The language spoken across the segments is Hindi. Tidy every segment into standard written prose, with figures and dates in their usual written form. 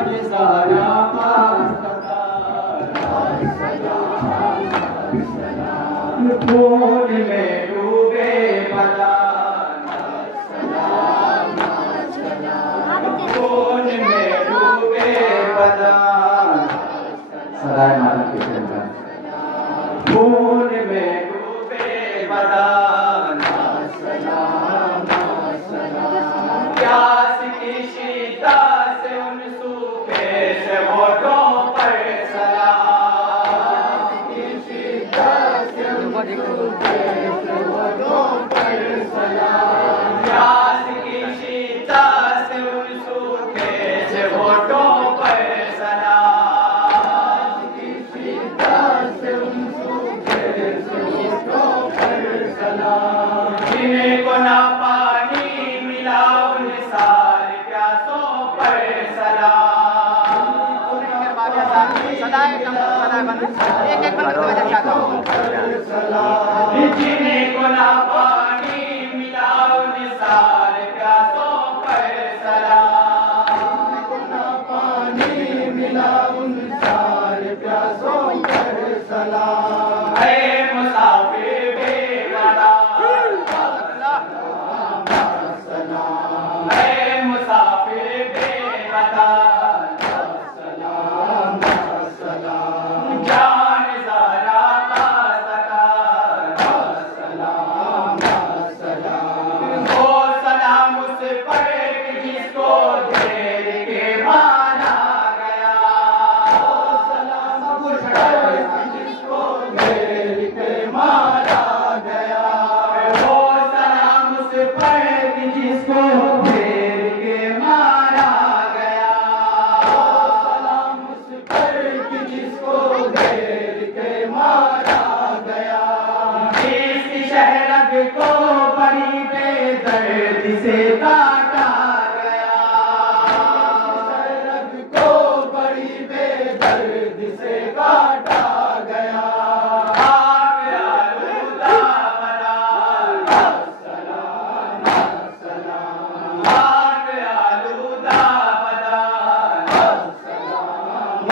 खून में डूबे बदान, खून में डूबे बदान, सराय माता के चंदन, खून में डूबे बदान, प्यास की शीता से उन सूखे से होठों पर सलाम, की शीता से उन सूखे से होठों पर सलाम, प्यास की शीता से उन सूखे से होठों पर सलाम, की शीता से उन सूखे से होठों पर सलाम, जिनको ना पानी मिला उन सारे प्यासों पर सलाम, जिनको ना पानी मिला उन सारे प्यासों पर सलाम, ना पानी मिला उन सारे प्यासों पर सलाम, ऐ मुसाफिर बेवफा सलाम, ऐ मुसाफिर बेवफा सलाम सलाम, जान ज़रा सलाम सलाम सलाम, वो सलाम उस पर जिसको घेर के मारा गया, वो सलाम उस पर जिसको घेर के मारा गया, वो सलाम उस पर जिसको घेर के मारा गया, वो सलाम उस पर जिसको घेर के मारा गया, जिस शहरग को बड़ी बेदर्द से काटा गया, शहरग को बड़ी बेदर्द से काटा गया, आग आलूदा बदान सलाम सलाम, आग आलूदा बदान सलाम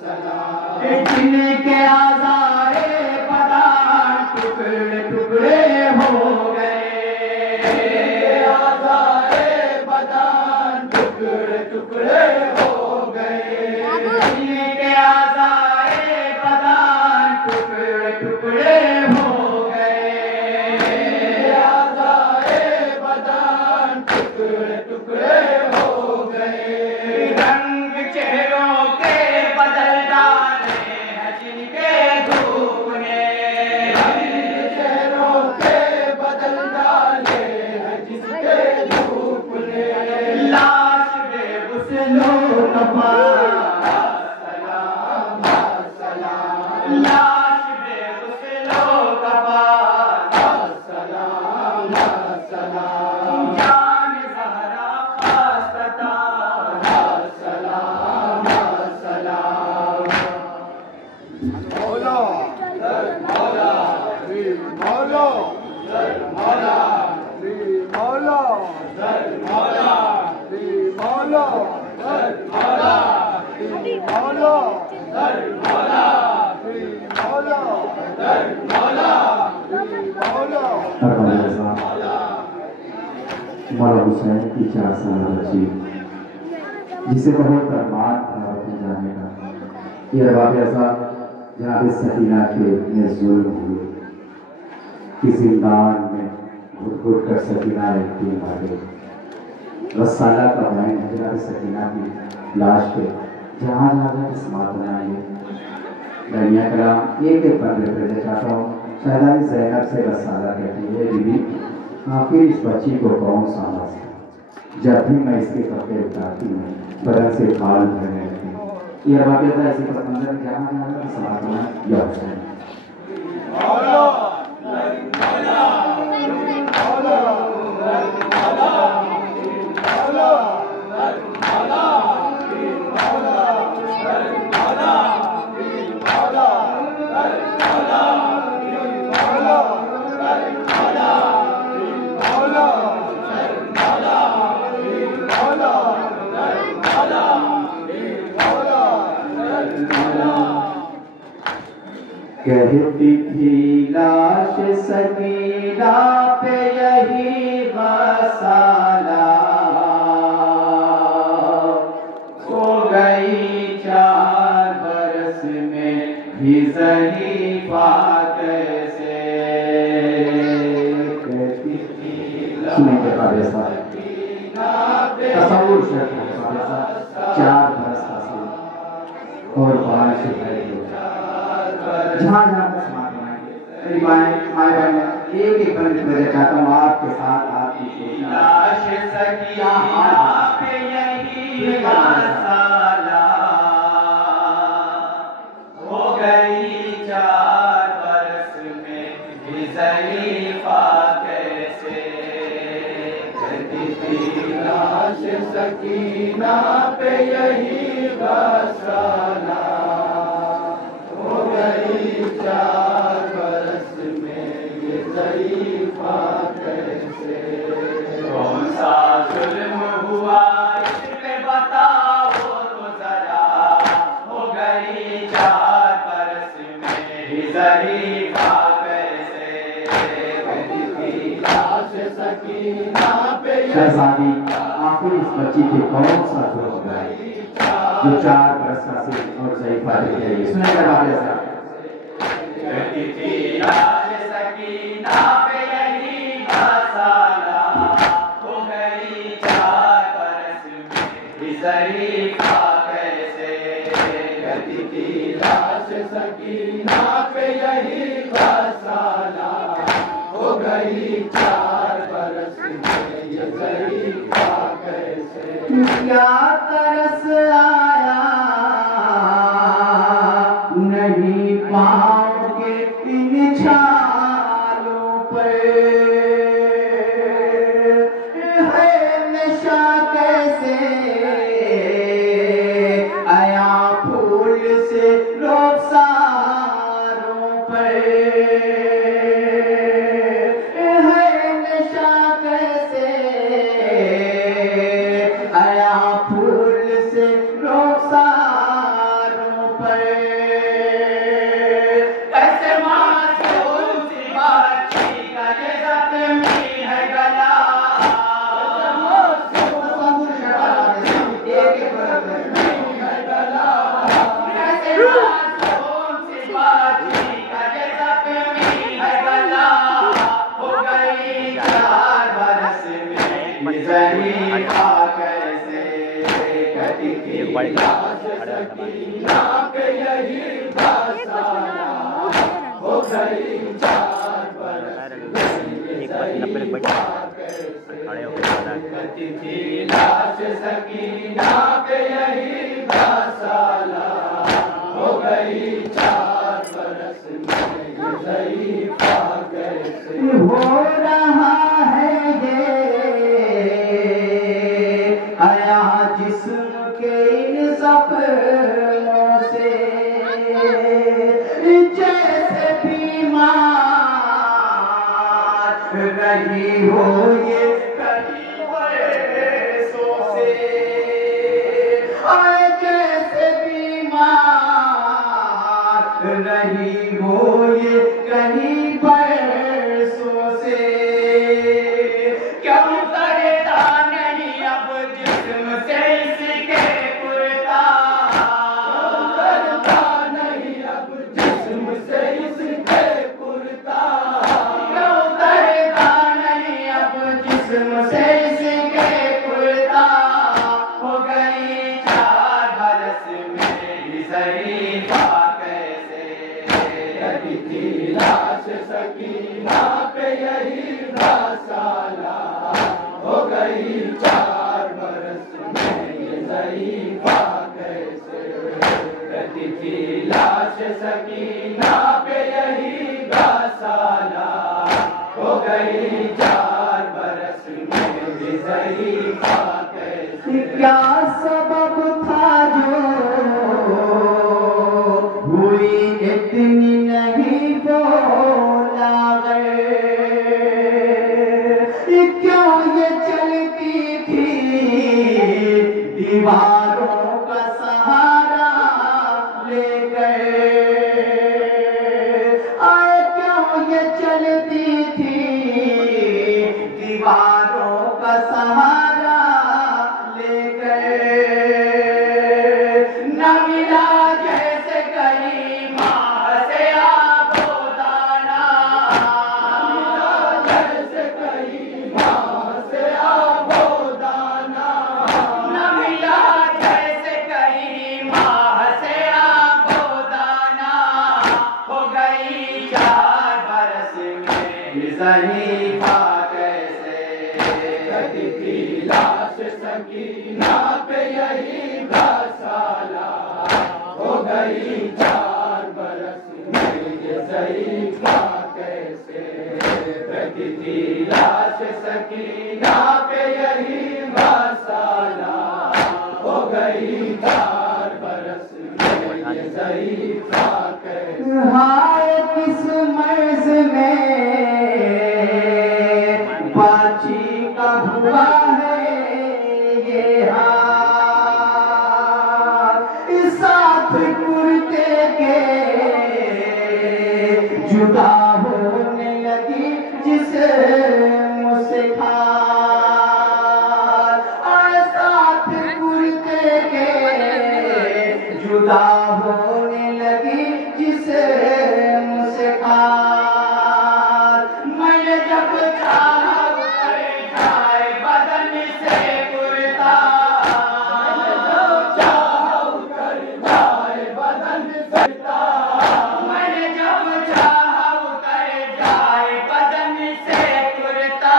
सलाम, जिनके आज़ाए बदान टुकड़े टुकड़े हो गए, आज़ाए बदान टुकड़े टुकड़े हो गए, जिनके आज़ाए बदान टुकड़े टुकड़े हो गए, आज़ाए बदान टुकड़े टुकड़े हो गए, रंग चेहरों के बदल डाले हैं जिनके धूप ने, रंग चेहरों के बदल डाले हैं जिसके धूप ने, लाश बेबस लोग सलाम सलाम, लाश बेबस लोग सलाम सलाम, जान ज़हरा खास्ततान सलाम सलाम, मौला मौला मौला मौला मौला मौला मौला मौला मौला मौला हुसैन की 4 साल बच्ची जिसे बहुत अरमान था अपने जाने का, ये रबाब ऐसा जनाब सकीना के जुल्म हुए, किसी जिंदान में घुट घुट कर सकीना रहती भागे, 10 साल का बहन जनाब सकीना की लाश पे जहाँ जहाँ समात बनाएंगे, दुनिया कलाम एक एक बंद करना चाहता हूँ। शहजादी ज़ैनब से 10 साल कहती है, बीबी आखिर इस बच्ची को कौन संभाल सकता, जब भी मैं इसके कपड़े उतारती हूँ बदन से खाल भरने लगती हूँ, ये रवाबियत ऐसी पसंद है जहाँ जहाँ समातना या हुसैन कहती थी लाश सकीना पे यही मसाला, हो गई 4 बरस में भी ज़रीफ़ा कैसे। कहती थी लाश सकीना पे तसव्वुर से 4 बरस का और बारिश जहाँ मेरी माए बहन एक एक बंद मैं चाहता हूँ आपके साथ आपकी लाश सकीना पे यही मसाला, हो गई 4 बरस में भी ज़रीफ़ा कैसे। कहती थी लाश सकीना पे यही मसाला, हो गई 4 बरस में ये ज़रीफ़ा कैसे। कौन सा जुल्म हुआ इसमें बताओ तो ज़रा, हो गई 4 बरस में ये ज़रीफ़ा कैसे। कहती थी लाश सकीना पे शहज़ादी आखिर इस बच्ची के कौन सा जुल्म है जो 4 बरस का सिर्फ और ज़रीफ़ा है। सुनेगा बात ऐसा। कहती थी लाश सकीना पे यही मसाला, हो गई 4 बरस में ज़रीफ़ा कैसे। कहती थी लाश सकीना पे यही मसाला, हो गई 4 बरस में ये ज़रीफ़ा कैसे। क्या तरस आया नहीं पाओगे इन छालों पर, है नशा कैसे आया फूल से रुखसारों पर, है नशा कैसे आया फूल से रुखसारों पर। कैसे मासूम सी बच्ची का ये ज़ख्मी है गला, मासूम सी बच्ची का ये ज़ख्मी है गला, कैसे मासूम सी बच्ची का ये ज़ख्मी है गला, हो गई 4 बरस में ये ज़रीफ़ा कैसे। कहती थी लाश सकीना पे यही मसाला, हो गई 4 बरस में ये ज़रीफ़ा कैसे। कहती थी लाश सकीना पे यही मसाला, हो गई 4 बरस में ये ज़रीफ़ा कैसे। हो रहा है ये आया जिस्म के इन ज़ख्मों से, जैसे बीमार रही हो ये कई बरसों से, और जैसे बीमार रही हो ये कई बरसों से। क्यों करता नहीं अब जिस्म से इसके कुर्ता, करता नहीं अब जिस्म से इसके कुर्ता, क्यों करता नहीं अब जिस्म से इसके कुर्ता, हो गई 4 बरस में ये ज़रीफ़ा कैसे। कहती थी लाश सकीना पे यही मसाला, हो गई 4 बरस में ये ज़रीफ़ा कैसे। कहती थी लाश सकीना पे यही मसाला, हो गई 4 बरस में ये ज़रीफ़ा कैसे। क्या सबब था जो हुई इतनी नहीं बोला गए, क्यों ये चलती थी दीवारों का सहारा ले गए, ज़रीफ़ा कैसे कटी थी लाश सकीना पे यही 10 साला हो गई 4 बरस में ये ज़रीफ़ा कैसे कटी थी लाश सकीना पे यही 10 साला हो गई 4 बरस में ये ज़रीफ़ा कैसे। हाय किस मर्ज़ में बाची का हुआ है ये हाल, साथ कुर्ते के जुदा होने लगी जिस मुस्कान, और साथ कुर्ते के जुदा होने लगी जिस मुस्कान। मैंने जब चाहा उतर जाए बदन से कुर्ता, चाहा उतर जाए बदन से मैंने जब चाहा उतर जाए बदन से कुर्ता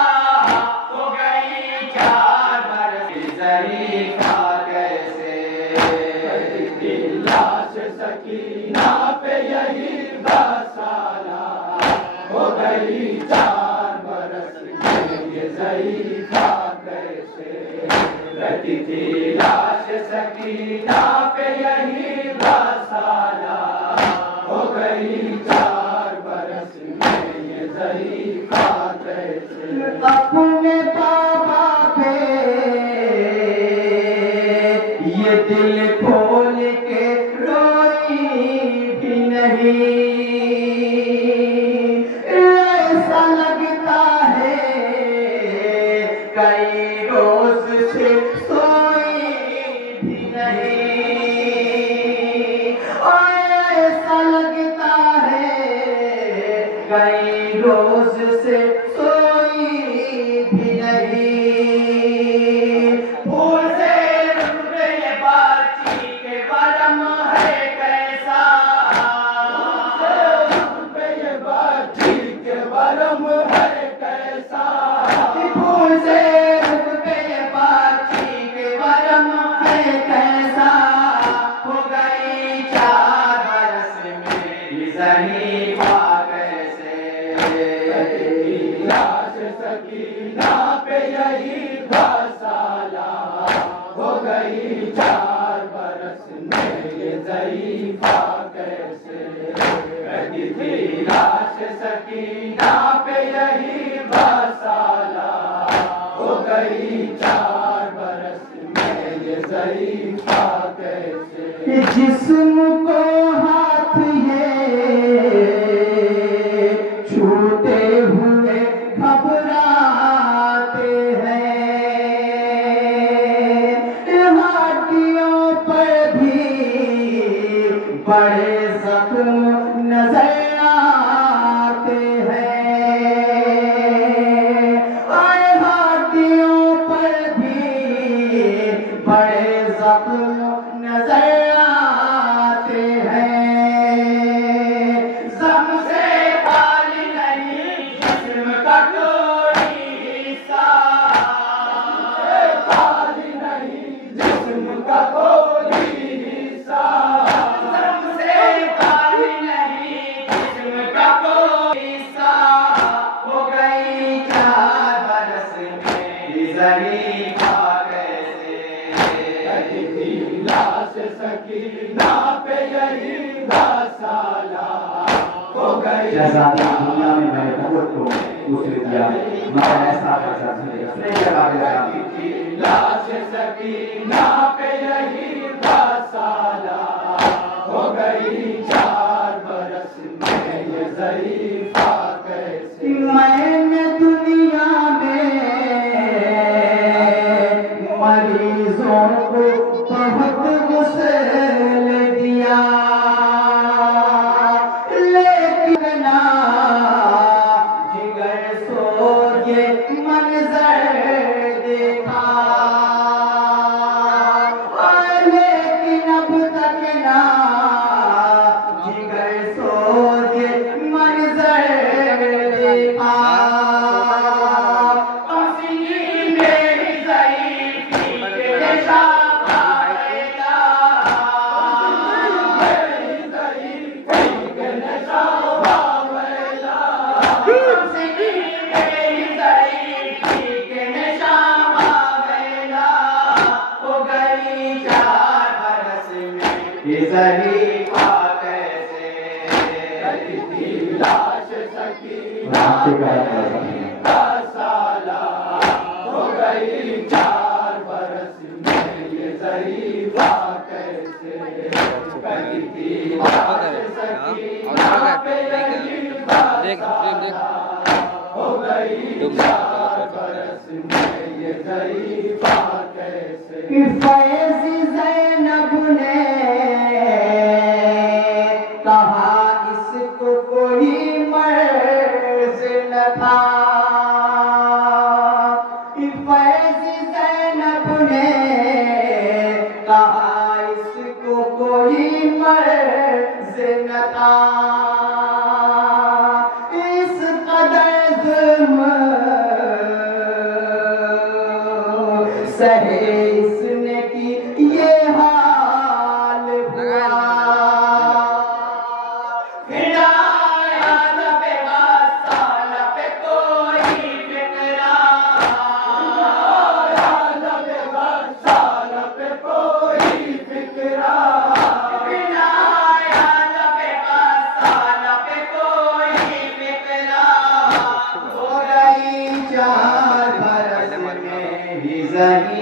हो गई 4 बरस की ज़रीफ़ा कैसे कटी लाश सकीना पे यही 10 साला हो गई 4 बरस में ये ज़रीफ़ा कैसे कटी थी लाश सकीना पे यही 10 साला हो गई 4 बरस में ये ज़रीफ़ा कैसे। अपने बाबा पे ये दिल खोल के रोई भी नहीं, ऐसा लगता है कई रोज से सोई भी नहीं, और ऐसा लगता है कई रोज से सोई भी नहीं। फूल से रुपये ये बाची के बरम है कैसा, रुपये ये बाची के बरम है कैसा, फूल से रुपये ये बाची के बरम है कैसा, हो गई 4 बरस में ये ज़रीफ़ा कैसे कटी लाश सकीना पे यही 10 साला हो गई 4 बरस में ये ज़रीफ़ा कैसे कटी थी लाश सकीना पे यही 10 साला हो गई 4 बरस में ये ज़रीफ़ा कैसे। जिस्म को हाथ ये छूते हुए घबराते हैं, हाथियों पर भी बड़े जख्म नजर आते हैं, और हाथियों पर भी बड़े जख्म नजर आते हैं। ज़म से खाली नहीं जिस्म का कोई हिस्सा, खाली नहीं जिस्म का कोई हिस्सा, ज़म से खाली नहीं जिस्म का कोई हिस्सा हो गई 4 बरस में ये ज़रीफ़ा कैसे कटी थी लाश सकीना पे यही 10 साला हो गई। जैसा दुनिया में मैंने बहुत को दूसरे दिया, मैं ऐसा पैसा कटी थी लाश सकीना पे यही 10 साला हो गई 4 बरस में ये ज़रीफ़ा कैसे। मैंने दुनिया में मरीजों को बहुत गुस्ल दिया, लेकिन ना जिगर सो ये मंजर देखा, लेकिन अब तक ना जिगर सो ये मंजर देखा। ज़रीफ़ा कैसे लाश सकीना का साला हो गई 4 बरस में ये ज़रीफ़ा कैसे करी थी लाश सकीना पे हो गई 4 बरस में ये ज़रीफ़ा कैसे फैज़ ज़ैनब ने कहा इसको कोई मर्ज़ न था। फैज़ ज़ैनब ने कहा इसको कोई मर्ज़ न था। इस कदर जुल्म सहे इसने की ये हाल हुआ। हिदाया लबे मसाल पे कोई फिक्रा लबे मसाल पे कोई फिक्रा हिदाया लबे मसाल पे कोई फिक्रा हो गई 4 बरस में ही ज़रीफ़ा